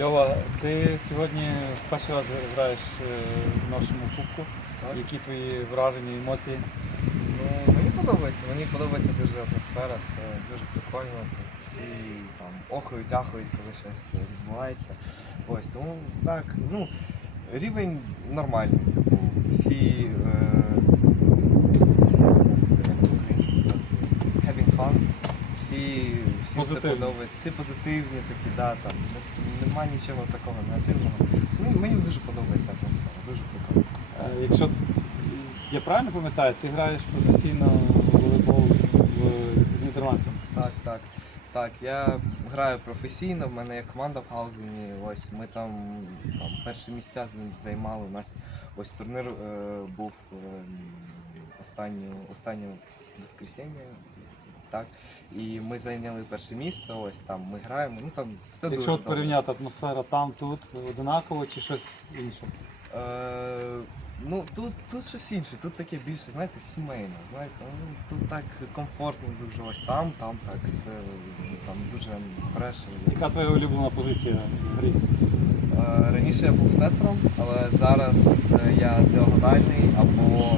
Льова, ти сьогодні перший раз граєш е, в нашому кубку. Так. Які твої враження, емоції? Ну, мені подобається, мені подобається дуже атмосфера, це дуже прикольно. Тут всі там охають, ахають, коли щось відбувається. Ось тому так, ну, рівень нормальний, типу, всі. Е, я забув, як по-українськи сказати. Having fun. Всі, всім все Позитивні. подобається, всі позитивні такі, да, там не- нема нічого такого негативного. Це Мені, мені дуже подобається атмосфера, дуже прикольно. Е, Якщо я правильно пам'ятаю, ти граєш професійно в волейбол в- з нідерландцем. Так, так. Так, я граю професійно, в мене є команда в Гаузені. Ось ми там, там перші місця з- займали. У нас ось турнір е, був е, останнє, останнє воскресіння. Так, і ми зайняли перше місце, ось там ми граємо. Ну там все Якщо дуже от добре. порівняти атмосфера там, тут одинаково чи щось інше? Е, ну тут, тут щось інше, тут таке більше, знаєте, сімейне. Знаєте, ну, тут так комфортно дуже ось там, там так все ну, там дуже преш. Яка твоя улюблена позиція в грі? Е, Раніше я був сетером, але зараз е, я діагональний або.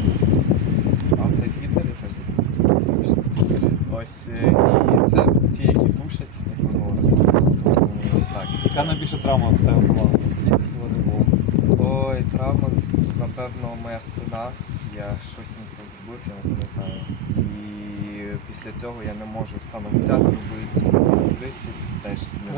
А це фіцер, я теж забув. вибачте. Ось е, і це ті, які тушать, як ми говоримо. Так, Яка найбільша травма в тебе була під час волейболу? Ой, травма, напевно, моя спина. Я щось не то зробив, я не пам'ятаю. І після цього я не можу станом тягу робити, присід теж не